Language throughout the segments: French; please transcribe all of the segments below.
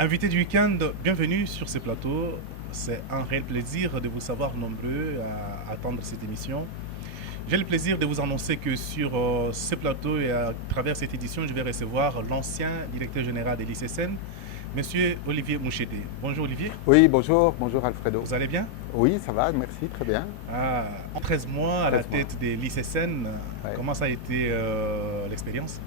Invité du week-end, bienvenue sur ce plateau. C'est un réel plaisir de vous savoir nombreux à attendre cette émission. J'ai le plaisir de vous annoncer que sur ce plateau et à travers cette édition, je vais recevoir l'ancien directeur général de l'ICSN, Monsieur Olivier Mouchédé. Bonjour Olivier. Oui, bonjour Alfredo. Vous allez bien? Oui, ça va, merci, très bien. En 13 mois à la 13 mois. tête de l'ICSN, Ouais. comment ça a été l'expérience?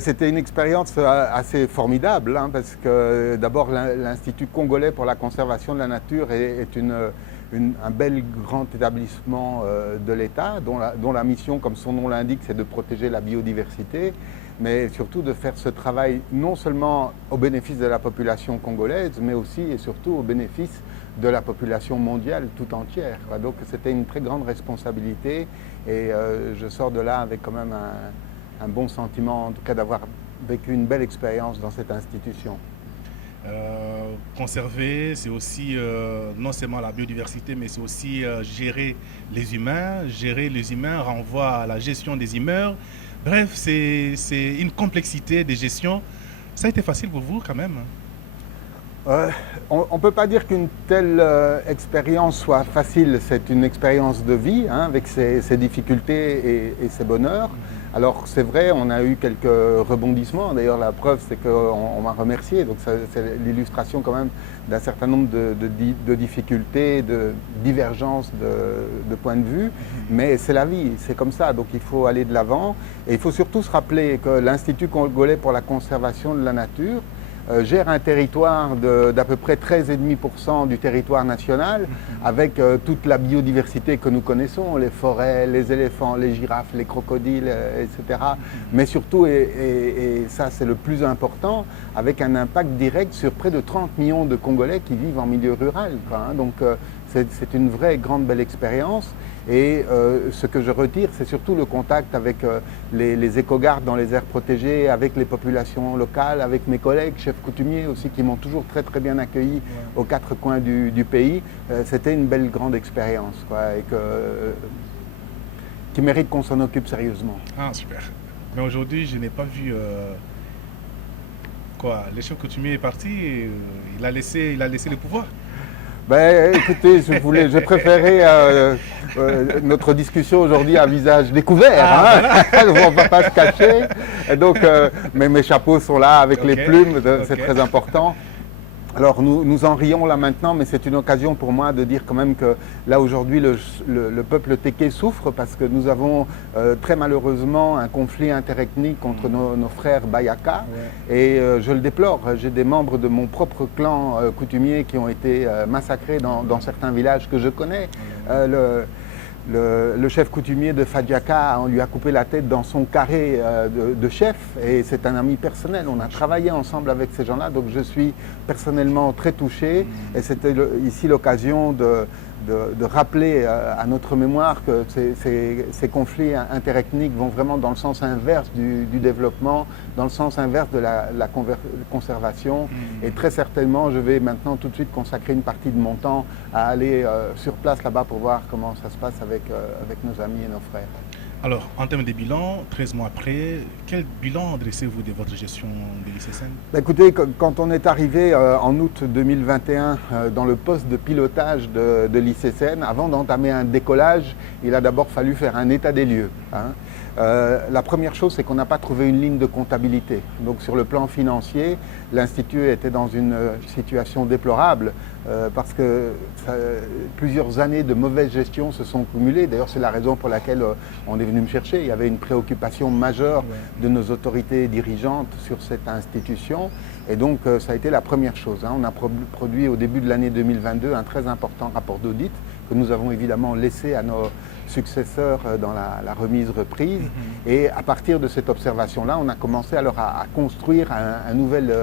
C'était une expérience assez formidable, hein, parce que d'abord l'Institut congolais pour la conservation de la nature est un bel grand établissement de l'État, dont la mission, comme son nom l'indique, c'est de protéger la biodiversité, mais surtout de faire ce travail non seulement au bénéfice de la population congolaise, mais aussi et surtout au bénéfice de la population mondiale tout entière. Donc c'était une très grande responsabilité et je sors de là avec quand même un bon sentiment, en tout cas d'avoir vécu une belle expérience dans cette institution. Conserver, c'est aussi non seulement la biodiversité, mais c'est aussi gérer les humains. Gérer les humains renvoie à la gestion des humeurs. Bref, c'est une complexité de gestion. Ça a été facile pour vous quand même? On ne peut pas dire qu'une telle expérience soit facile. C'est une expérience de vie, hein, avec ses difficultés et ses bonheurs. Alors c'est vrai, on a eu quelques rebondissements. D'ailleurs, la preuve, c'est qu'on m'a remercié. Donc c'est l'illustration quand même d'un certain nombre de difficultés, de divergences de points de vue. Mais c'est la vie, c'est comme ça. Donc il faut aller de l'avant. Et il faut surtout se rappeler que l'Institut congolais pour la conservation de la nature gère un territoire d'à peu près 13,5% du territoire national, avec toute la biodiversité que nous connaissons, les forêts, les éléphants, les girafes, les crocodiles, etc. Mais surtout, et ça c'est le plus important, avec un impact direct sur près de 30 millions de Congolais qui vivent en milieu rural, quoi, hein. Donc c'est une vraie grande belle expérience. Et ce que je retire, c'est surtout le contact avec les écogardes dans les aires protégées, avec les populations locales, avec mes collègues, chefs coutumiers aussi, qui m'ont toujours très très bien accueilli aux quatre coins du pays. C'était une belle grande expérience, quoi, et qui mérite qu'on s'en occupe sérieusement. Ah, super. Mais aujourd'hui, je n'ai pas vu... le chef coutumier est parti, il a laissé le pouvoir. Écoutez, je préférais notre discussion aujourd'hui à visage découvert. Hein. On ne va pas se cacher. Et donc, mais mes chapeaux sont là avec les plumes, c'est très important. Alors nous en rions là maintenant, mais c'est une occasion pour moi de dire quand même que là aujourd'hui le peuple téké souffre parce que nous avons très malheureusement un conflit interethnique entre nos frères Bayaka, et je le déplore. J'ai des membres de mon propre clan coutumier qui ont été massacrés dans certains villages que je connais. Le chef coutumier de Fadiaka, on lui a coupé la tête dans son carré de chef, et c'est un ami personnel. On a travaillé ensemble avec ces gens-là, donc je suis personnellement très touché. Et c'était ici l'occasion de rappeler à notre mémoire que ces conflits interethniques vont vraiment dans le sens inverse du développement, dans le sens inverse de la conservation. Et très certainement, je vais maintenant tout de suite consacrer une partie de mon temps à aller sur place là-bas pour voir comment ça se passe avec nos amis et nos frères. Alors, en termes de bilan, 13 mois après, quel bilan dressez-vous de votre gestion de l'ICSN? Écoutez, quand on est arrivé en août 2021 dans le poste de pilotage de l'ICSN, avant d'entamer un décollage, il a d'abord fallu faire un état des lieux, hein. La première chose, c'est qu'on n'a pas trouvé une ligne de comptabilité. Donc sur le plan financier, l'Institut était dans une situation déplorable parce que plusieurs années de mauvaise gestion se sont cumulées. D'ailleurs, c'est la raison pour laquelle on est venu me chercher. Il y avait une préoccupation majeure de nos autorités dirigeantes sur cette institution. Et donc, ça a été la première chose, hein. On a produit au début de l'année 2022 un très important rapport d'audit que nous avons évidemment laissé à nos successeurs dans la remise reprise. Et à partir de cette observation-là, on a commencé alors à construire un nouvel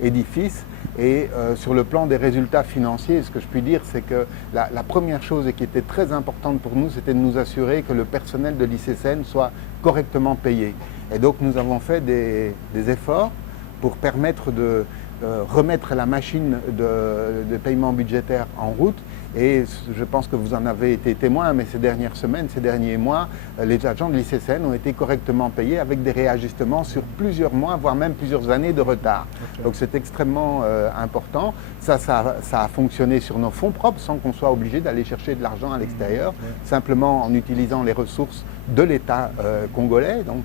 édifice. Et sur le plan des résultats financiers, ce que je puis dire, c'est que la première chose et qui était très importante pour nous, c'était de nous assurer que le personnel de l'ICSN soit correctement payé. Et donc nous avons fait des efforts pour permettre de remettre la machine de paiement budgétaire en route. Et je pense que vous en avez été témoin, mais ces dernières semaines, ces derniers mois, les agents de l'ICCN ont été correctement payés avec des réajustements sur plusieurs mois, voire même plusieurs années de retard. Okay. Donc c'est extrêmement important. Ça a fonctionné sur nos fonds propres sans qu'on soit obligé d'aller chercher de l'argent à l'extérieur, simplement en utilisant les ressources de l'État congolais. Donc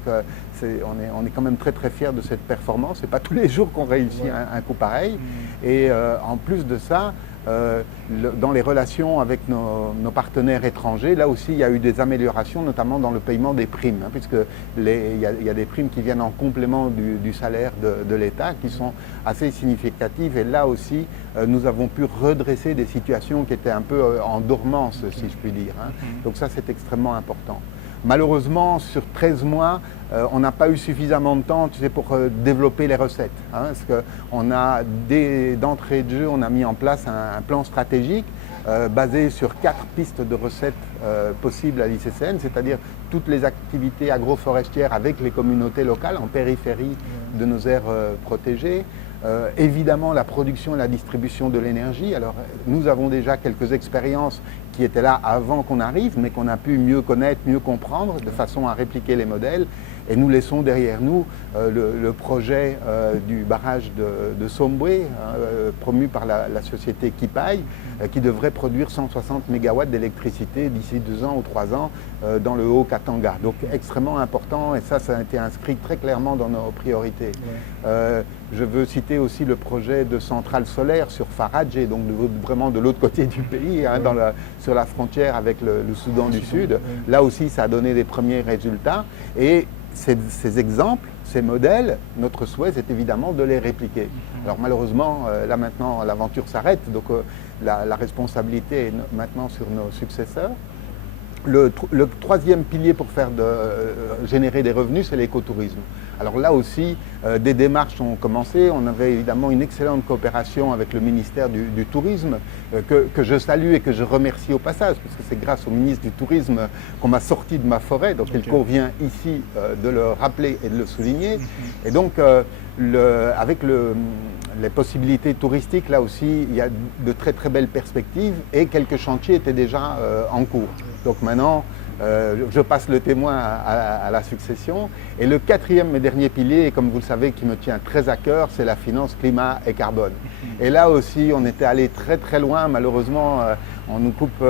on est quand même très très fiers de cette performance. Ce n'est pas tous les jours qu'on réussit un coup pareil. Et en plus de ça, dans les relations avec nos partenaires étrangers, là aussi il y a eu des améliorations, notamment dans le paiement des primes, puisque il y a des primes qui viennent en complément du salaire de l'État, qui sont assez significatives. Et là aussi, nous avons pu redresser des situations qui étaient un peu en dormance, si je puis dire. Donc ça, c'est extrêmement important. Malheureusement, sur 13 mois, on n'a pas eu suffisamment de temps, pour développer les recettes. Parce qu'on a, d'entrée de jeu, on a mis en place un plan stratégique basé sur 4 pistes de recettes possibles à l'ICCN, c'est-à-dire toutes les activités agroforestières avec les communautés locales en périphérie de nos aires protégées. Évidemment, la production et la distribution de l'énergie. Alors, nous avons déjà quelques expériences qui étaient là avant qu'on arrive, mais qu'on a pu mieux connaître, mieux comprendre, de façon à répliquer les modèles. Et nous laissons derrière nous le projet du barrage de Sombwe, promu par la société Kipai, qui devrait produire 160 MW d'électricité d'ici 2 ans ou 3 ans dans le Haut-Katanga. Donc extrêmement important, et ça a été inscrit très clairement dans nos priorités. Je veux citer aussi le projet de centrale solaire sur Faradje, donc vraiment de l'autre côté du pays, sur la frontière avec le Soudan du Sud. Là aussi, ça a donné des premiers résultats. Et ces exemples, ces modèles, notre souhait, c'est évidemment de les répliquer. Alors malheureusement, là maintenant, l'aventure s'arrête, donc la responsabilité est maintenant sur nos successeurs. Le troisième pilier pour générer des revenus, c'est l'écotourisme. Alors là aussi, des démarches ont commencé. On avait évidemment une excellente coopération avec le ministère du Tourisme, que je salue et que je remercie au passage, parce que c'est grâce au ministre du Tourisme qu'on m'a sorti de ma forêt. Donc il convient ici de le rappeler et de le souligner. Et donc, avec les possibilités touristiques, là aussi, il y a de très très belles perspectives et quelques chantiers étaient déjà en cours. Donc maintenant, je passe le témoin à la succession. Et le quatrième et dernier pilier, et comme vous le savez, qui me tient très à cœur, c'est la finance climat et carbone. Et là aussi, on était allé très très loin. Malheureusement, on nous coupe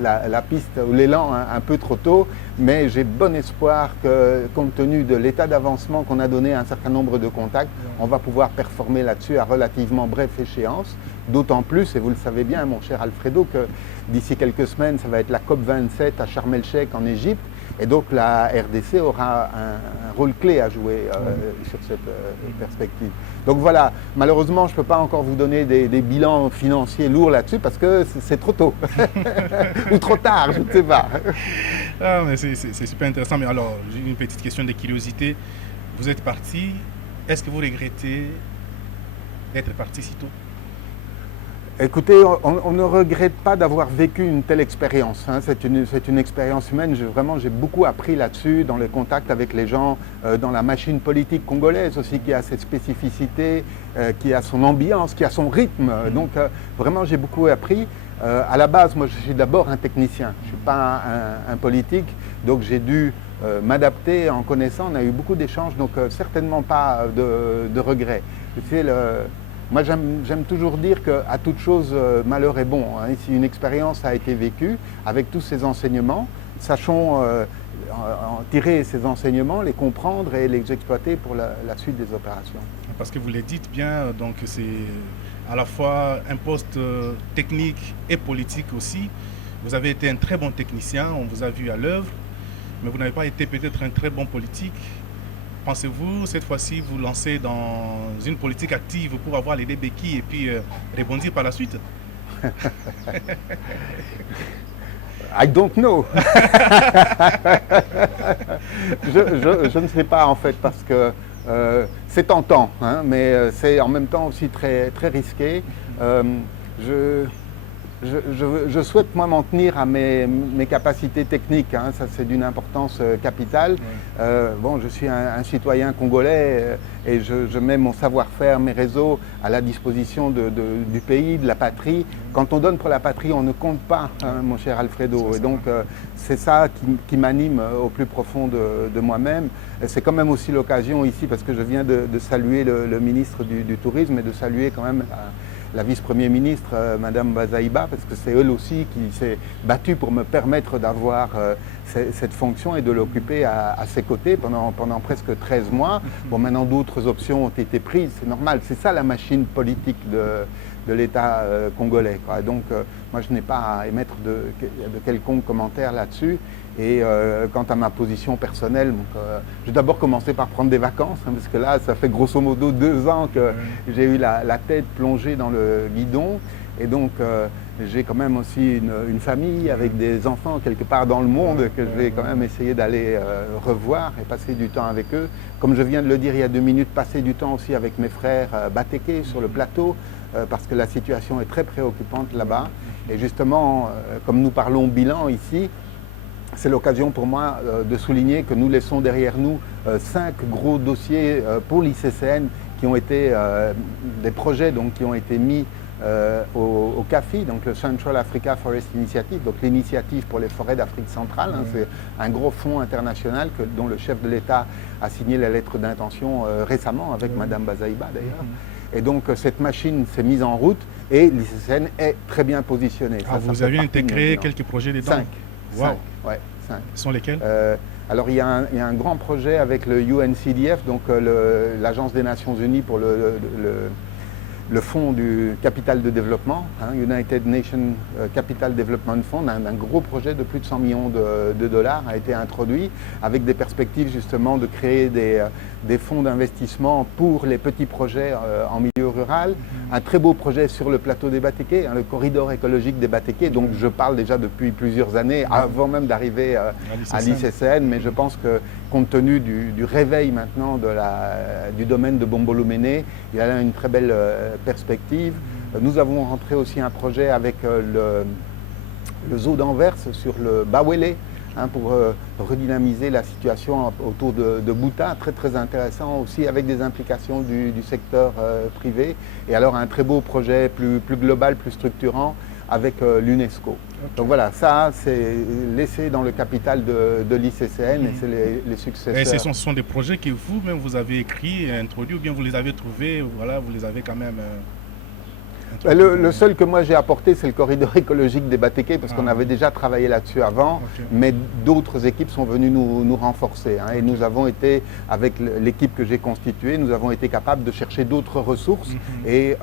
la piste ou l'élan un peu trop tôt. Mais j'ai bon espoir que, compte tenu de l'état d'avancement qu'on a donné à un certain nombre de contacts, on va pouvoir performer là-dessus à relativement brève échéance. D'autant plus, et vous le savez bien, mon cher Alfredo, que d'ici quelques semaines, ça va être la COP27 à Sharm el-Sheikh en Égypte. Et donc la RDC aura un rôle clé à jouer sur cette perspective. Donc voilà, malheureusement, je ne peux pas encore vous donner des bilans financiers lourds là-dessus parce que c'est trop tôt. Ou trop tard, je ne sais pas. Ah, mais c'est super intéressant. Mais alors, j'ai une petite question de curiosité. Vous êtes parti. Est-ce que vous regrettez d'être parti si tôt? Écoutez, on ne regrette pas d'avoir vécu une telle expérience. C'est une expérience humaine. J'ai beaucoup appris là-dessus, dans les contacts avec les gens, dans la machine politique congolaise aussi, qui a cette spécificité, qui a son ambiance, qui a son rythme. Donc vraiment, j'ai beaucoup appris. À la base, moi, je suis d'abord un technicien. Je ne suis pas un politique, donc j'ai dû m'adapter en connaissant. On a eu beaucoup d'échanges, donc certainement pas de regrets. Moi, j'aime toujours dire qu'à toute chose, malheur est bon. Si une expérience a été vécue, avec tous ces enseignements, sachons en tirer ces enseignements, les comprendre et les exploiter pour la suite des opérations. Parce que vous le dites bien, donc c'est à la fois un poste technique et politique aussi. Vous avez été un très bon technicien, on vous a vu à l'œuvre, mais vous n'avez pas été peut-être un très bon politique. Pensez-vous, cette fois-ci, vous lancer dans une politique active pour avoir les béquilles et puis rebondir par la suite? I don't know. je ne sais pas en fait parce que c'est tentant, je souhaite moi m'en tenir à mes capacités techniques, hein. Ça c'est d'une importance capitale. Oui. Bon, je suis un citoyen congolais et je mets mon savoir-faire, mes réseaux à la disposition du pays, de la patrie. Quand on donne pour la patrie, on ne compte pas, hein, mon cher Alfredo. Et donc c'est ça qui m'anime au plus profond de moi-même. C'est quand même aussi l'occasion ici, parce que je viens de saluer le ministre du Tourisme et de saluer quand même la vice-premier ministre, Madame Bazaïba, parce que c'est elle aussi qui s'est battue pour me permettre d'avoir cette fonction et de l'occuper à ses côtés pendant presque 13 mois. Bon, maintenant d'autres options ont été prises, c'est normal, c'est ça la machine politique de l'État congolais, quoi. Et donc, moi je n'ai pas à émettre de quelconque commentaire là-dessus. Et quant à ma position personnelle, donc, je vais d'abord commencer par prendre des vacances, hein, parce que là, ça fait grosso modo 2 ans que j'ai eu la tête plongée dans le guidon. Et donc, j'ai quand même aussi une famille avec des enfants quelque part dans le monde que je vais quand même essayer d'aller revoir et passer du temps avec eux. Comme je viens de le dire il y a 2 minutes, passer du temps aussi avec mes frères Bateke sur le plateau, parce que la situation est très préoccupante là-bas. Et justement, comme nous parlons bilan ici, c'est l'occasion pour moi de souligner que nous laissons derrière nous 5 gros dossiers pour l'ICCN qui ont été des projets donc, qui ont été mis au CAFI, donc le Central Africa Forest Initiative, donc l'initiative pour les forêts d'Afrique centrale. Hein, c'est un gros fonds international dont le chef de l'État a signé la lettre d'intention récemment avec Madame Bazaïba d'ailleurs. Et donc cette machine s'est mise en route et l'ICCN est très bien positionnée. Vous avez intégré quelques projets dedans? 5. Wow. 5, ouais, 5. Ce sont lesquels? Alors il y a un grand projet avec le UNCDF, donc l'Agence des Nations Unies pour le fonds du capital de développement, hein, United Nations Capital Development Fund, un gros projet de plus de 100 millions de dollars a été introduit avec des perspectives justement de créer des fonds d'investissement pour les petits projets en milieu rural. Un très beau projet sur le plateau des Bateke, hein, le corridor écologique des Bateke, donc je parle déjà depuis plusieurs années, avant même d'arriver à l'ICCN, mais je pense que compte tenu du réveil maintenant du domaine de Bombolumene, il y a là une très belle perspective. Nous avons rentré aussi un projet avec le zoo d'Anvers sur le Bawele, hein, pour redynamiser la situation autour de Bouta, très très intéressant aussi avec des implications du secteur privé. Et alors un très beau projet plus global, plus structurant avec l'UNESCO. Okay. Donc voilà, ça c'est laissé dans le capital de l'ICCN et c'est les successeurs. Et ce sont des projets que vous-même vous avez écrits et introduits ou bien vous les avez trouvés, voilà, vous les avez quand même... Le seul que moi j'ai apporté, c'est le corridor écologique des Bateke, parce qu'on avait déjà travaillé là-dessus avant, mais d'autres équipes sont venues nous renforcer. Hein, et nous avons été, avec l'équipe que j'ai constituée, nous avons été capables de chercher d'autres ressources et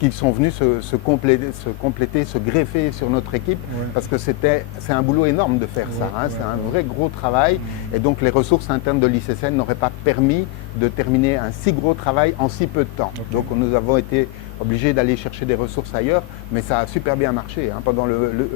qui sont venus se compléter, se greffer sur notre équipe, parce que c'est un boulot énorme de faire ça. Hein, c'est un vrai gros travail, et donc les ressources internes de l'ICCN n'auraient pas permis de terminer un si gros travail en si peu de temps. Donc nous avons été obligé d'aller chercher des ressources ailleurs, mais ça a super bien marché. Hein. Pendant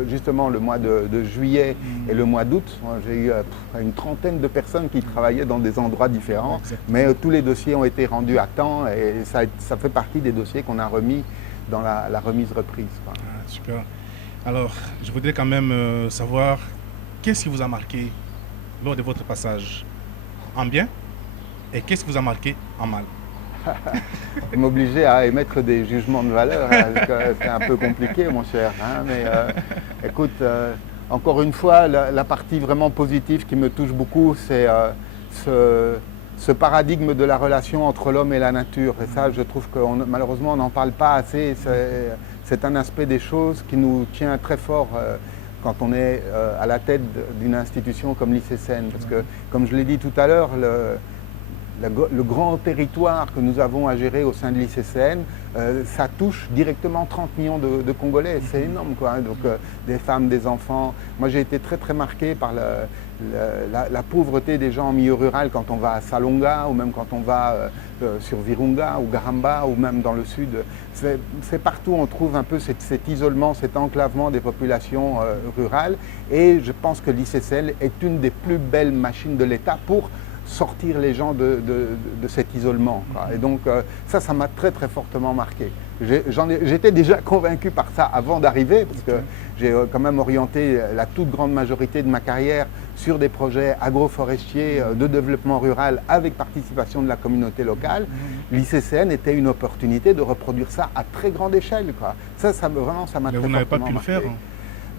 justement le mois de juillet et le mois d'août, j'ai eu une trentaine de personnes qui travaillaient dans des endroits différents, mais tous les dossiers ont été rendus à temps et ça fait partie des dossiers qu'on a remis dans la remise reprise. Quoi. Ah, super. Alors, je voudrais quand même savoir qu'est-ce qui vous a marqué lors de votre passage en bien et qu'est-ce qui vous a marqué en mal? M'obliger à émettre des jugements de valeur, c'est un peu compliqué, mon cher. Hein, mais écoute, encore une fois, la partie vraiment positive qui me touche beaucoup, c'est ce paradigme de la relation entre l'homme et la nature. Et ça, je trouve que malheureusement, on n'en parle pas assez. C'est un aspect des choses qui nous tient très fort quand on est à la tête d'une institution comme l'ICCN. Parce que, comme je l'ai dit tout à l'heure, le grand territoire que nous avons à gérer au sein de l'ICCN, ça touche directement 30 millions de Congolais. C'est énorme, quoi. Hein. Donc, des femmes, des enfants. Moi, j'ai été très, très marqué par la pauvreté des gens en milieu rural quand on va à Salonga ou même quand on va sur Virunga ou Garamba ou même dans le sud. C'est partout on trouve un peu cet isolement, cet enclavement des populations rurales. Et je pense que l'ICCN est une des plus belles machines de l'État pour sortir les gens de cet isolement. Quoi. Et donc ça m'a très très fortement marqué. J'étais déjà convaincu par ça avant d'arriver, parce que j'ai quand même orienté la toute grande majorité de ma carrière sur des projets agroforestiers de développement rural avec participation de la communauté locale. L'ICCN était une opportunité de reproduire ça à très grande échelle, quoi. Ça m'a Mais vous n'avez pas pu le faire, hein.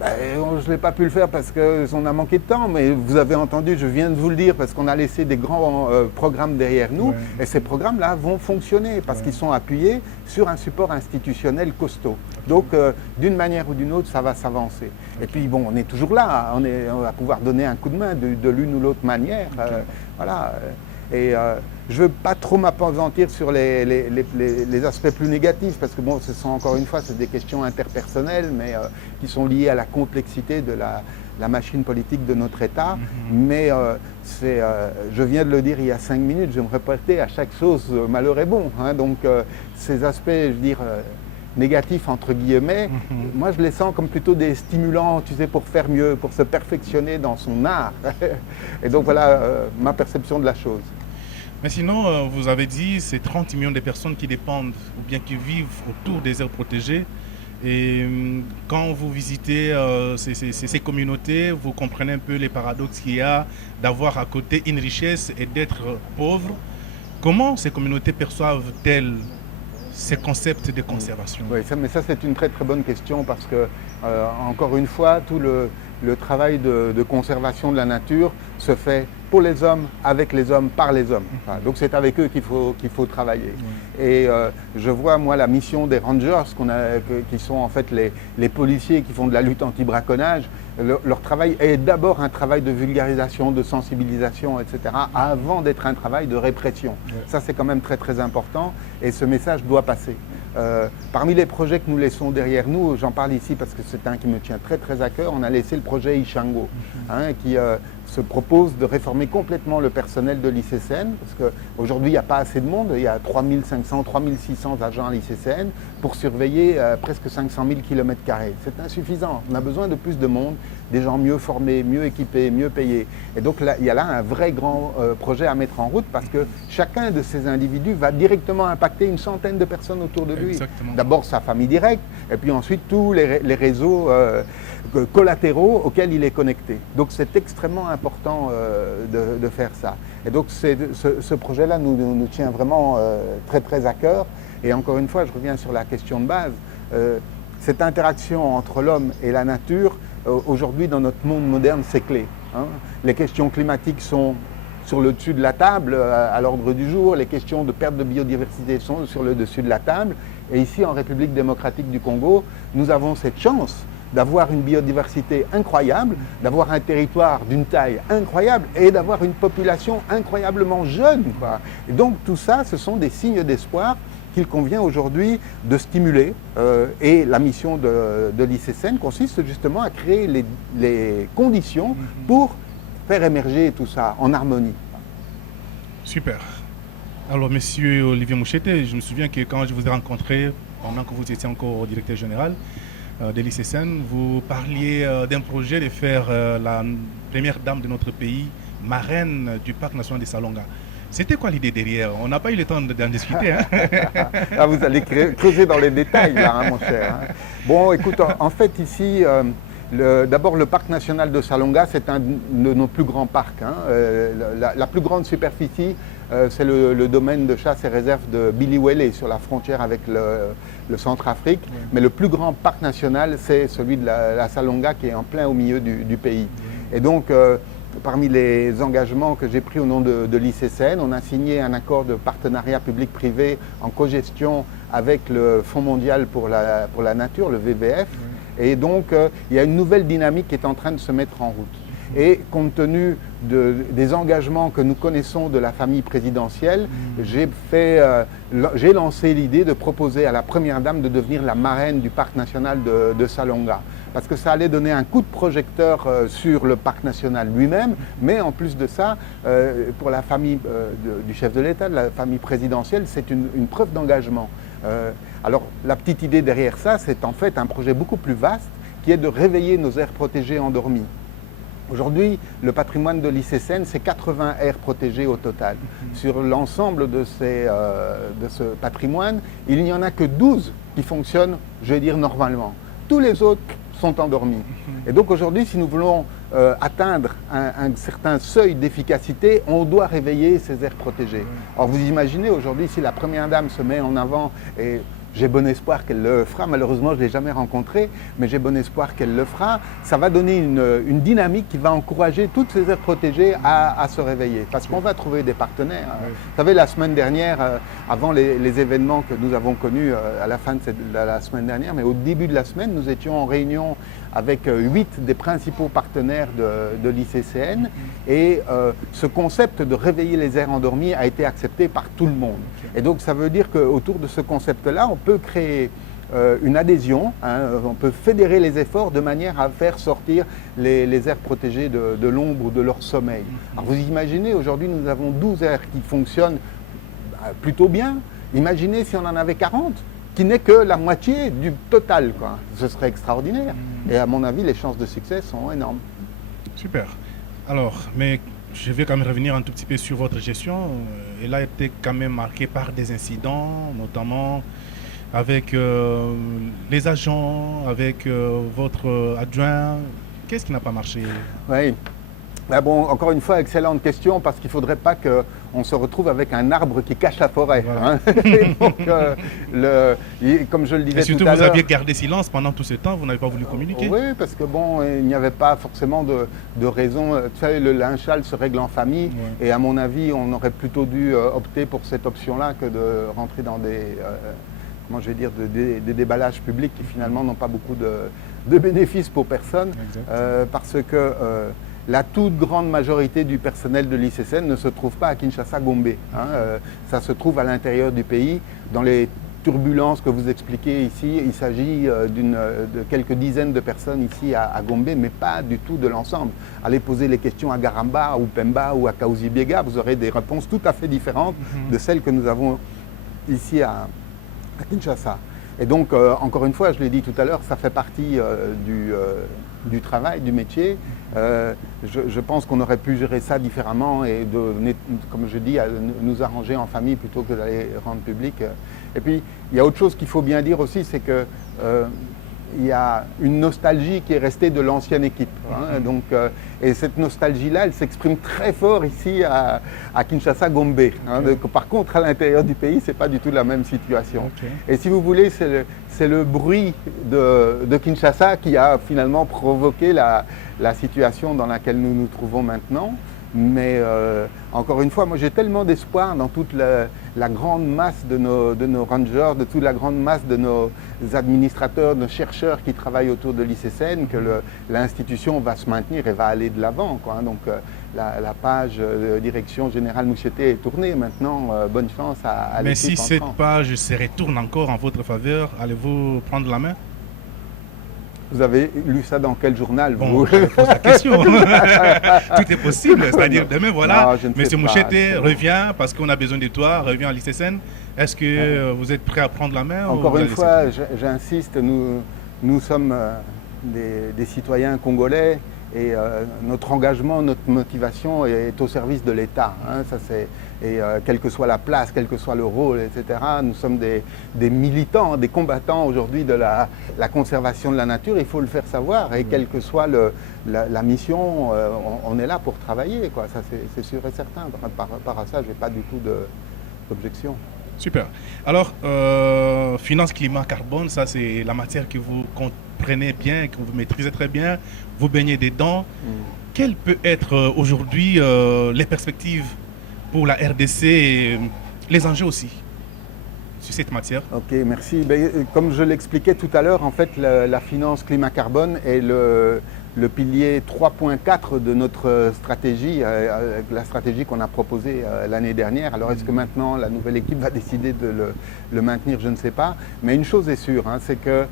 Je n'ai pas pu le faire parce qu'on a manqué de temps, mais vous avez entendu, je viens de vous le dire, parce qu'on a laissé des grands programmes derrière nous, et ces programmes-là vont fonctionner parce qu'ils sont appuyés sur un support institutionnel costaud. Donc, d'une manière ou d'une autre, ça va s'avancer. Et puis, bon, on est toujours là, on va pouvoir donner un coup de main de l'une ou l'autre manière. Voilà. Et je ne veux pas trop m'appesantir sur les aspects plus négatifs, parce que bon, ce sont encore une fois, c'est des questions interpersonnelles, mais qui sont liées à la complexité de la machine politique de notre État. Mais je viens de le dire il y a 5 minutes, je me répétais, à chaque chose, malheur est bon. Hein. Donc ces aspects, je veux dire, négatifs, entre guillemets, moi je les sens comme plutôt des stimulants, tu sais, pour faire mieux, pour se perfectionner dans son art. Et donc voilà ma perception de la chose. Mais sinon, vous avez dit, c'est 30 millions de personnes qui dépendent ou bien qui vivent autour des aires protégées. Et quand vous visitez ces communautés, vous comprenez un peu les paradoxes qu'il y a d'avoir à côté une richesse et d'être pauvre. Comment ces communautés perçoivent-elles ces concepts de conservation? Oui, mais ça c'est une très très bonne question parce que, encore une fois, tout le travail de conservation de la nature se fait pour les hommes, avec les hommes, par les hommes. Enfin, donc c'est avec eux qu'il faut travailler. Et je vois, moi, la mission des rangers, qui sont en fait les policiers qui font de la lutte anti-braconnage, leur travail est d'abord un travail de vulgarisation, de sensibilisation, etc., avant d'être un travail de répression. Ça, c'est quand même très très important et ce message doit passer. Parmi les projets que nous laissons derrière nous, j'en parle ici parce que c'est un qui me tient très très à cœur, on a laissé le projet Ishango, qui se propose de réformer complètement le personnel de l'ICCN, parce qu'aujourd'hui il n'y a pas assez de monde, il y a 3500, 3600 agents à l'ICCN pour surveiller presque 500 000 km². C'est insuffisant, on a besoin de plus de monde, des gens mieux formés, mieux équipés, mieux payés. Et donc là, il y a là un vrai grand projet à mettre en route parce que chacun de ces individus va directement impacter une centaine de personnes autour de lui. D'abord sa famille directe et puis ensuite tous les réseaux collatéraux auxquels il est connecté. Donc c'est extrêmement important de faire ça. Et donc ce projet-là nous tient vraiment très très à cœur. Et encore une fois, je reviens sur la question de base. Cette interaction entre l'homme et la nature, aujourd'hui dans notre monde moderne, c'est clé. Hein. Les questions climatiques sont sur le dessus de la table, à l'ordre du jour. Les questions de perte de biodiversité sont sur le dessus de la table. Et ici, en République démocratique du Congo, nous avons cette chance d'avoir une biodiversité incroyable, d'avoir un territoire d'une taille incroyable et d'avoir une population incroyablement jeune, quoi. Et donc tout ça, ce sont des signes d'espoir qu'il convient aujourd'hui de stimuler. Et la mission de l'ICCN consiste justement à créer les conditions pour faire émerger tout ça en harmonie. Super. Alors, monsieur Olivier Mouchete, je me souviens que quand je vous ai rencontré, pendant que vous étiez encore directeur général de l'ICCN, vous parliez d'un projet de faire la première dame de notre pays marraine du parc national de Salonga. C'était quoi l'idée derrière? On n'a pas eu le temps d'en discuter. Hein. Ah, vous allez creuser dans les détails, là, hein, mon cher. Hein. Bon, écoute, en fait, ici, d'abord, le parc national de Salonga, c'est un de nos plus grands parcs. Hein. La plus grande superficie, c'est le domaine de chasse et réserve de Biliwele, sur la frontière avec le Centrafrique. Oui. Mais le plus grand parc national, c'est celui de la Salonga, qui est en plein au milieu du pays. Oui. Et donc, parmi les engagements que j'ai pris au nom de l'ICCN, on a signé un accord de partenariat public-privé en cogestion avec le Fonds mondial pour la nature, le WWF. Oui. Et donc, il y a une nouvelle dynamique qui est en train de se mettre en route. Et compte tenu des engagements que nous connaissons de la famille présidentielle, j'ai lancé l'idée de proposer à la Première Dame de devenir la marraine du parc national de Salonga. Parce que ça allait donner un coup de projecteur sur le parc national lui-même, mais en plus de ça, pour la famille du chef de l'État, de la famille présidentielle, c'est une preuve d'engagement. Alors la petite idée derrière ça, c'est en fait un projet beaucoup plus vaste qui est de réveiller nos aires protégées endormies. Aujourd'hui, le patrimoine de l'ICCN, c'est 80 aires protégées au total. Sur l'ensemble de ce patrimoine, il n'y en a que 12 qui fonctionnent, je vais dire, normalement. Tous les autres sont endormis. Et donc aujourd'hui, si nous voulons atteindre un certain seuil d'efficacité, on doit réveiller ces aires protégées. Alors vous imaginez aujourd'hui, si la Première Dame se met en avant, et j'ai bon espoir qu'elle le fera, malheureusement je ne l'ai jamais rencontrée, mais j'ai bon espoir qu'elle le fera, ça va donner une dynamique qui va encourager toutes ces aires protégées à se réveiller. Parce qu'on va trouver des partenaires. Oui. Vous savez, la semaine dernière, avant les événements que nous avons connus à la fin de la semaine dernière, mais au début de la semaine, nous étions en réunion avec 8 des principaux partenaires de l'ICCN et ce concept de réveiller les aires endormies a été accepté par tout le monde. Et donc ça veut dire qu'autour de ce concept-là, on peut créer une adhésion, hein, on peut fédérer les efforts de manière à faire sortir les aires protégées de l'ombre ou de leur sommeil. Alors vous imaginez, aujourd'hui nous avons 12 aires qui fonctionnent plutôt bien. Imaginez si on en avait 40, qui n'est que la moitié du total, quoi. Ce serait extraordinaire. Et à mon avis, les chances de succès sont énormes. Super. Alors, mais je vais quand même revenir un tout petit peu sur votre gestion. Elle a été quand même marquée par des incidents, notamment avec les agents, avec votre adjoint. Qu'est-ce qui n'a pas marché? Oui. Ben bon, encore une fois, excellente question, parce qu'il ne faudrait pas qu'on se retrouve avec un arbre qui cache la forêt. Voilà. Hein. Et donc, comme je le disais Et surtout, tout à vous l'heure... aviez gardé silence pendant tout ce temps, vous n'avez pas voulu communiquer. Oui, parce que bon, il n'y avait pas forcément de raison. Tu sais, le linchal se règle en famille, Ouais. et à mon avis, on aurait plutôt dû opter pour cette option-là que de rentrer dans comment je vais dire, des déballages publics qui finalement n'ont pas beaucoup de bénéfices pour personne, parce que la toute grande majorité du personnel de l'ICCN ne se trouve pas à Kinshasa-Gombe. Hein, ça se trouve à l'intérieur du pays. Dans les turbulences que vous expliquez ici, il s'agit de quelques dizaines de personnes ici à Gombe, mais pas du tout de l'ensemble. Allez poser les questions à Garamba, ou Pemba, ou à Kaouzi-Biega, vous aurez des réponses tout à fait différentes de celles que nous avons ici à Kinshasa. Et donc, encore une fois, je l'ai dit tout à l'heure, ça fait partie du travail, du métier. Je pense qu'on aurait pu gérer ça différemment et, comme je dis, nous arranger en famille plutôt que d'aller rendre public. Et puis, il y a autre chose qu'il faut bien dire aussi, c'est que il y a une nostalgie qui est restée de l'ancienne équipe. Hein, donc, et cette nostalgie-là, elle s'exprime très fort ici à Kinshasa-Gombe. Hein, par contre, à l'intérieur du pays, ce n'est pas du tout la même situation. Et si vous voulez, c'est le bruit de Kinshasa qui a finalement provoqué la situation dans laquelle nous nous trouvons maintenant. Mais encore une fois, moi j'ai tellement d'espoir dans toute la grande masse de nos rangers, de toute la grande masse de nos administrateurs, de nos chercheurs qui travaillent autour de l'ICCN que l'institution va se maintenir et va aller de l'avant. Donc la page direction générale Moucheté est tournée maintenant. Bonne chance à l'équipe. Mais si cette page se retourne encore en votre faveur, allez-vous prendre la main? Vous avez lu ça dans quel journal? Bon, je pose la question. Tout est possible. C'est-à-dire, demain, voilà, M. Moucheté revient parce qu'on a besoin de toi, revient à l'ICCN. Est-ce que vous êtes prêt à prendre la main? Encore une fois, j'insiste, nous sommes des citoyens congolais et notre engagement, notre motivation est au service de l'État. Hein, quelle que soit la place, quel que soit le rôle, etc. Nous sommes des militants, des combattants aujourd'hui de la conservation de la nature. Il faut le faire savoir. Et quelle que soit la mission, on est là pour travailler. Quoi. Ça, c'est sûr et certain. Par rapport à ça, je n'ai pas du tout d'objection. Super. Alors, finance, climat, carbone, ça c'est la matière que vous comprenez bien, que vous maîtrisez très bien. Vous baignez dedans. Quelles peuvent être aujourd'hui les perspectives pour la RDC et les enjeux aussi sur cette matière? Ok, merci. Comme je l'expliquais tout à l'heure, en fait, la finance climat-carbone est le pilier 3.4 de notre stratégie, la stratégie qu'on a proposée l'année dernière. Alors, est-ce que maintenant la nouvelle équipe va décider de le maintenir? Je ne sais pas. Mais une chose est sûre, hein, c'est que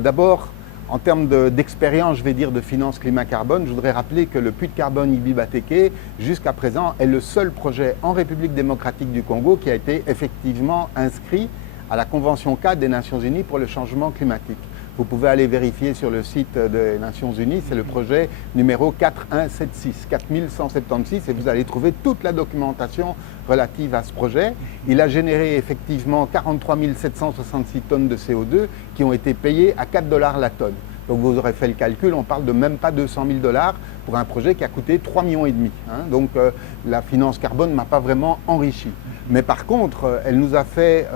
d'abord, en termes d'expérience, je vais dire, de finance climat-carbone, je voudrais rappeler que le puits de carbone Ibi-Bateke, jusqu'à présent, est le seul projet en République démocratique du Congo qui a été effectivement inscrit à la Convention cadre des Nations Unies pour le changement climatique. Vous pouvez aller vérifier sur le site des Nations Unies, c'est le projet numéro 4176, 4176, et vous allez trouver toute la documentation relative à ce projet. Il a généré effectivement 43 766 tonnes de CO2 qui ont été payées à 4 $ la tonne. Donc vous aurez fait le calcul, on parle de même pas 200 000 $ pour un projet qui a coûté 3,5 millions. Donc la finance carbone ne m'a pas vraiment enrichi. Mais par contre, elle nous a fait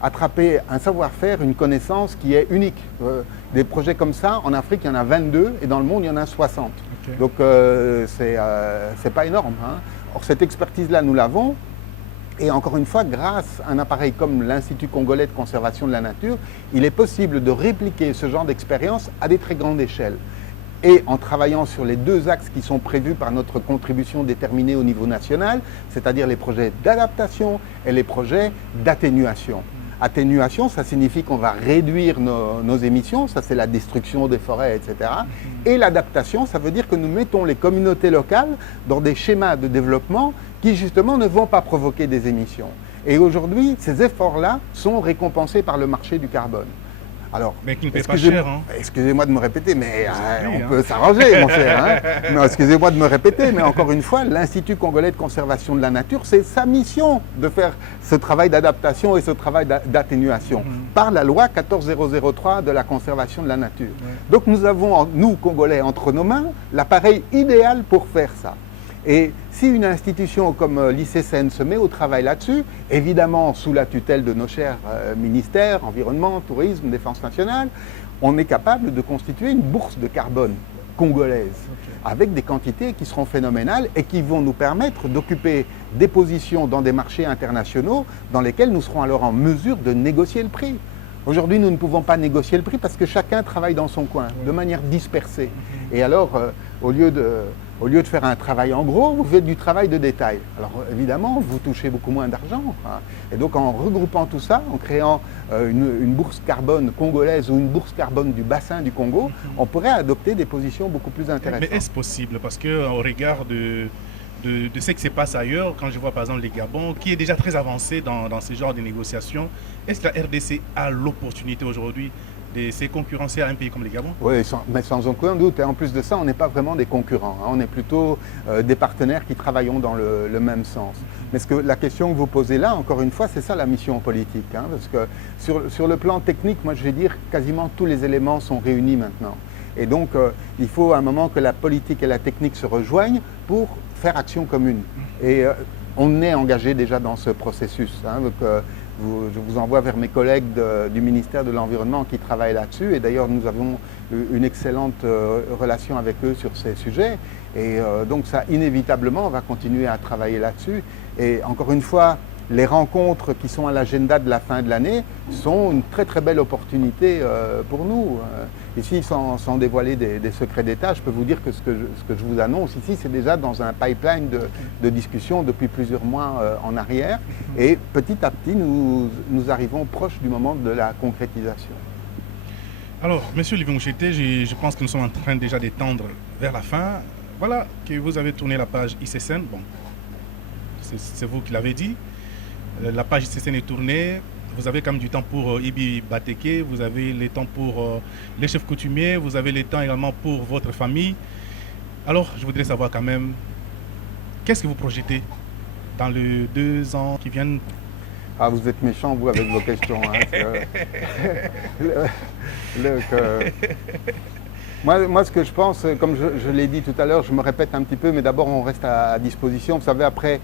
attraper un savoir-faire, une connaissance qui est unique. Des projets comme ça, en Afrique, il y en a 22 et dans le monde, il y en a 60. Okay. Donc c'est pas énorme. Or cette expertise-là, nous l'avons. Et encore une fois, grâce à un appareil comme l'Institut congolais de conservation de la nature, il est possible de répliquer ce genre d'expérience à des très grandes échelles. Et en travaillant sur les 2 axes qui sont prévus par notre contribution déterminée au niveau national, c'est-à-dire les projets d'adaptation et les projets d'atténuation. Atténuation, ça signifie qu'on va réduire nos émissions, ça c'est la destruction des forêts, etc. Et l'adaptation, ça veut dire que nous mettons les communautés locales dans des schémas de développement qui justement ne vont pas provoquer des émissions. Et aujourd'hui, ces efforts-là sont récompensés par le marché du carbone. Alors, mais qui ne paie pas cher. Excusez-moi de me répéter, mais on peut s'arranger, mon cher. Non, excusez-moi de me répéter, mais encore une fois, l'Institut congolais de conservation de la nature, c'est sa mission de faire ce travail d'adaptation et ce travail d'atténuation par la loi 14003 de la conservation de la nature. Donc nous avons, nous, Congolais, entre nos mains, l'appareil idéal pour faire ça. Et si une institution comme l'ICCN se met au travail là-dessus, évidemment sous la tutelle de nos chers ministères, environnement, tourisme, défense nationale, on est capable de constituer une bourse de carbone congolaise, avec des quantités qui seront phénoménales et qui vont nous permettre d'occuper des positions dans des marchés internationaux dans lesquels nous serons alors en mesure de négocier le prix. Aujourd'hui, nous ne pouvons pas négocier le prix parce que chacun travaille dans son coin, de manière dispersée. Et alors, au lieu de faire un travail en gros, vous faites du travail de détail. Alors évidemment, vous touchez beaucoup moins d'argent. Et donc en regroupant tout ça, en créant une bourse carbone congolaise ou une bourse carbone du bassin du Congo, on pourrait adopter des positions beaucoup plus intéressantes. Mais est-ce possible? Parce qu'au regard de ce qui se passe ailleurs, quand je vois par exemple les Gabon, qui est déjà très avancé dans ce genre de négociations, est-ce que la RDC a l'opportunité aujourd'hui de se concurrencer à un pays comme les Gabon? Oui, mais sans aucun doute. Et en plus de ça, on n'est pas vraiment des concurrents. On est plutôt des partenaires qui travaillons dans le même sens. Mais la question que vous posez là, encore une fois, c'est ça la mission politique. Parce que sur le plan technique, moi je vais dire quasiment tous les éléments sont réunis maintenant. Et donc, il faut à un moment que la politique et la technique se rejoignent pour faire action commune. Et on est engagé déjà dans ce processus. Donc, je vous envoie vers mes collègues du ministère de l'Environnement qui travaillent là-dessus. Et d'ailleurs, nous avons une excellente relation avec eux sur ces sujets. Et donc, ça, inévitablement, on va continuer à travailler là-dessus. Et encore une fois, les rencontres qui sont à l'agenda de la fin de l'année sont une très très belle opportunité pour nous. Ici, sans dévoiler des secrets d'État, je peux vous dire que ce que je vous annonce ici, c'est déjà dans un pipeline de discussion depuis plusieurs mois en arrière. Et petit à petit, nous arrivons proche du moment de la concrétisation. Alors, Monsieur Olivier Moucheté, je pense que nous sommes en train déjà d'étendre vers la fin. Voilà que vous avez tourné la page ICCN. Bon, c'est vous qui l'avez dit. La page ICCN est tournée. Vous avez quand même du temps pour Ibi Bateke, vous avez le temps pour les chefs coutumiers, vous avez le temps également pour votre famille. Alors, je voudrais savoir quand même, qu'est-ce que vous projetez dans les 2 ans qui viennent? Ah, vous êtes méchant, vous, avec vos questions. Moi, ce que je pense, comme je l'ai dit tout à l'heure, je me répète un petit peu, mais d'abord, on reste à disposition. Vous savez, après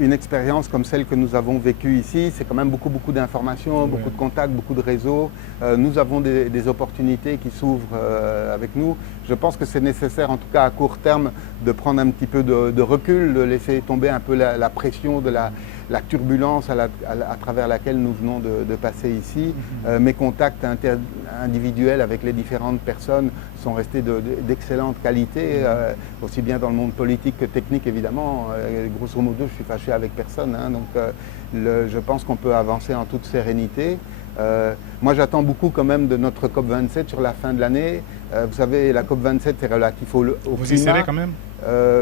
une expérience comme celle que nous avons vécue ici, c'est quand même beaucoup d'informations, beaucoup de contacts, beaucoup de réseaux. Nous avons des opportunités qui s'ouvrent avec nous. Je pense que c'est nécessaire, en tout cas à court terme, de prendre un petit peu de recul, de laisser tomber un peu la pression de la turbulence à travers laquelle nous venons de passer ici. Mes contacts individuels avec les différentes personnes sont restés d'excellente qualité, aussi bien dans le monde politique que technique, évidemment. Grosso modo, je suis fâché avec personne, donc je pense qu'on peut avancer en toute sérénité. Moi, j'attends beaucoup quand même de notre COP27 sur la fin de l'année. Vous savez, la COP27 est relatif au climat. Vous y serez quand même?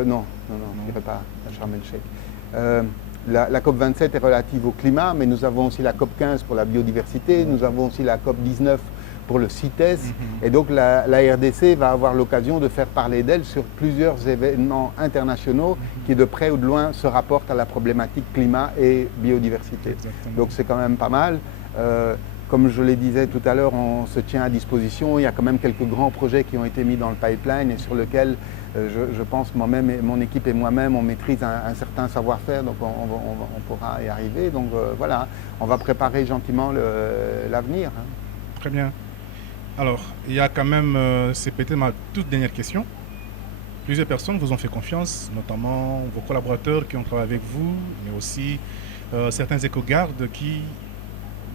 Non, je n'irai pas à Sharm el-Sheikh. La COP27 est relative au climat, mais nous avons aussi la COP15 pour la biodiversité, nous avons aussi la COP19 pour le CITES. Et donc la RDC va avoir l'occasion de faire parler d'elle sur plusieurs événements internationaux qui de près ou de loin se rapportent à la problématique climat et biodiversité. Exactement. Donc c'est quand même pas mal. Comme je le disais tout à l'heure, on se tient à disposition. Il y a quand même quelques grands projets qui ont été mis dans le pipeline et sur lesquels je pense moi-même, et mon équipe et moi-même, on maîtrise un certain savoir-faire, donc on pourra y arriver. Donc voilà, on va préparer gentiment l'avenir. Très bien. Alors, il y a quand même, c'est peut-être ma toute dernière question. Plusieurs personnes vous ont fait confiance, notamment vos collaborateurs qui ont travaillé avec vous, mais aussi certains éco-gardes qui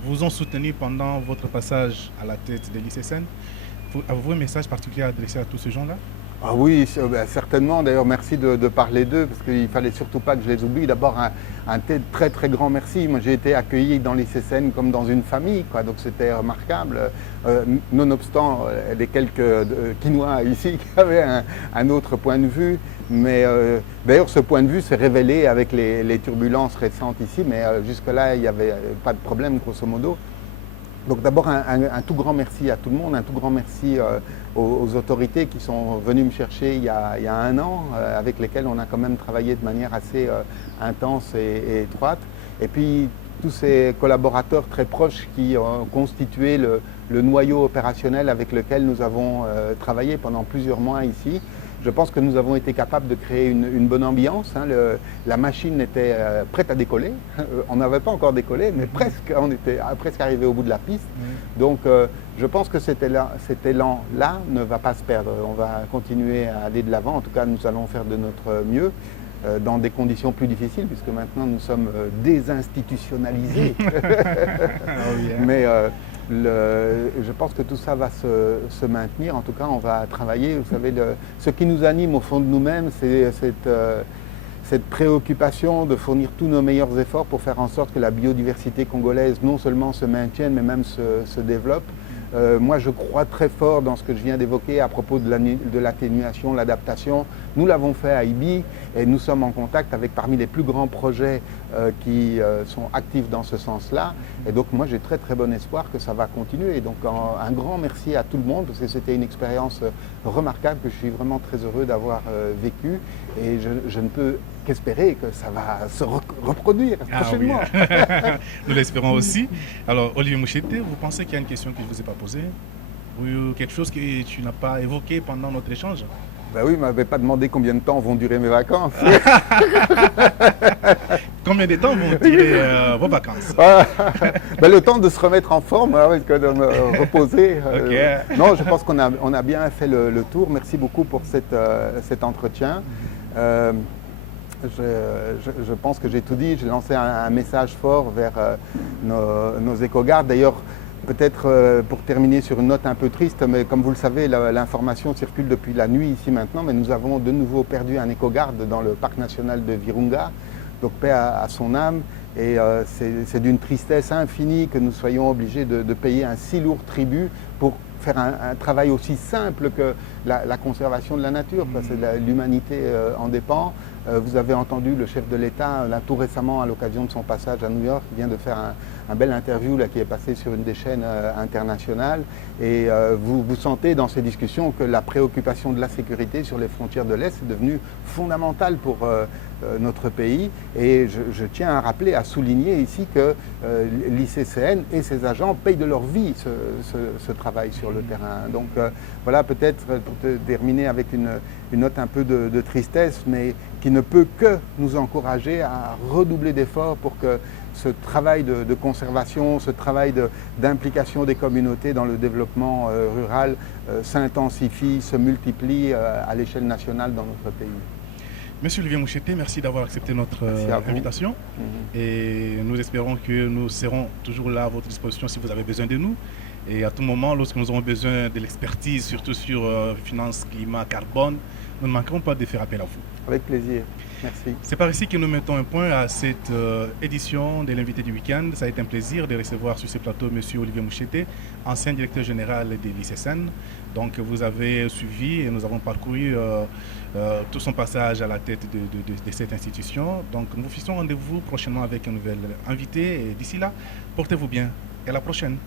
vous ont soutenu pendant votre passage à la tête de l'ICSN. Avez-vous un message particulier à adresser à tous ces gens-là? Ah oui, certainement. D'ailleurs, merci de parler d'eux, parce qu'il ne fallait surtout pas que je les oublie. D'abord, un très très grand merci. Moi, j'ai été accueilli dans l'ICSN comme dans une famille, quoi. Donc c'était remarquable. Nonobstant les quelques Quinois ici qui avaient un autre point de vue. Mais d'ailleurs, ce point de vue s'est révélé avec les turbulences récentes ici. Mais jusque-là, il n'y avait pas de problème, grosso modo. Donc d'abord, un tout grand merci à tout le monde, un tout grand merci aux autorités qui sont venues me chercher il y a un an, avec lesquelles on a quand même travaillé de manière assez intense et étroite. Et puis tous ces collaborateurs très proches qui ont constitué le noyau opérationnel avec lequel nous avons travaillé pendant plusieurs mois ici. Je pense que nous avons été capables de créer une bonne ambiance. La machine était prête à décoller. On n'avait pas encore décollé, mais presque, on était presque arrivé au bout de la piste. Donc je pense que cet élan-là ne va pas se perdre. On va continuer à aller de l'avant. En tout cas, nous allons faire de notre mieux dans des conditions plus difficiles, puisque maintenant nous sommes désinstitutionnalisés. Mais je pense que tout ça va se maintenir. En tout cas, on va travailler. Vous savez, ce qui nous anime au fond de nous-mêmes, c'est cette préoccupation de fournir tous nos meilleurs efforts pour faire en sorte que la biodiversité congolaise non seulement se maintienne, mais même se développe. Moi, je crois très fort dans ce que je viens d'évoquer à propos de l'atténuation, l'adaptation. Nous l'avons fait à IBI et nous sommes en contact avec parmi les plus grands projets qui sont actifs dans ce sens-là. Et donc, moi, j'ai très, très bon espoir que ça va continuer. Et donc, un grand merci à tout le monde parce que c'était une expérience remarquable que je suis vraiment très heureux d'avoir vécue. Et je ne peux qu'espérer que ça va se reproduire prochainement. Oui. Nous l'espérons aussi. Alors, Olivier Moucheté, vous pensez qu'il y a une question que je ne vous ai pas posée? Ou quelque chose que tu n'as pas évoqué pendant notre échange? Ben oui, il ne m'avait pas demandé combien de temps vont durer mes vacances. Combien de temps vont durer vos vacances? Ben, le temps de se remettre en forme, de me reposer. Okay. Non, je pense qu'on a bien fait le tour. Merci beaucoup pour cet entretien. Je pense que j'ai tout dit. J'ai lancé un message fort vers nos éco-gardes. D'ailleurs, peut-être pour terminer sur une note un peu triste, mais comme vous le savez, l'information circule depuis la nuit ici maintenant, mais nous avons de nouveau perdu un éco-garde dans le parc national de Virunga, donc paix à son âme. Et c'est d'une tristesse infinie que nous soyons obligés de payer un si lourd tribut pour faire un travail aussi simple que la conservation de la nature, parce que l'humanité en dépend. Vous avez entendu le chef de l'État, là, tout récemment, à l'occasion de son passage à New York, qui vient de faire un bel interview là, qui est passé sur une des chaînes internationales. Et vous sentez dans ces discussions que la préoccupation de la sécurité sur les frontières de l'Est est devenue fondamentale pour notre pays. Et je tiens à rappeler, à souligner ici que l'ICCN et ses agents payent de leur vie ce travail sur le terrain. Donc voilà, peut-être pour terminer avec une note un peu de tristesse, mais qui ne peut que nous encourager à redoubler d'efforts pour que ce travail de conservation, ce travail d'implication des communautés dans le développement rural s'intensifie, se multiplie à l'échelle nationale dans notre pays. Monsieur Olivier Moucheté, merci d'avoir accepté notre invitation. Et nous espérons que nous serons toujours là à votre disposition si vous avez besoin de nous. Et à tout moment, lorsque nous aurons besoin de l'expertise, surtout sur finances, climat, carbone, nous ne manquerons pas de faire appel à vous. Avec plaisir. Merci. C'est par ici que nous mettons un point à cette édition de l'invité du week-end. Ça a été un plaisir de recevoir sur ce plateau M. Olivier Moucheté, ancien directeur général de l'ICSN. Donc vous avez suivi et nous avons parcouru tout son passage à la tête de cette institution. Donc nous vous fixons rendez-vous prochainement avec un nouvel invité. Et d'ici là, portez-vous bien et à la prochaine.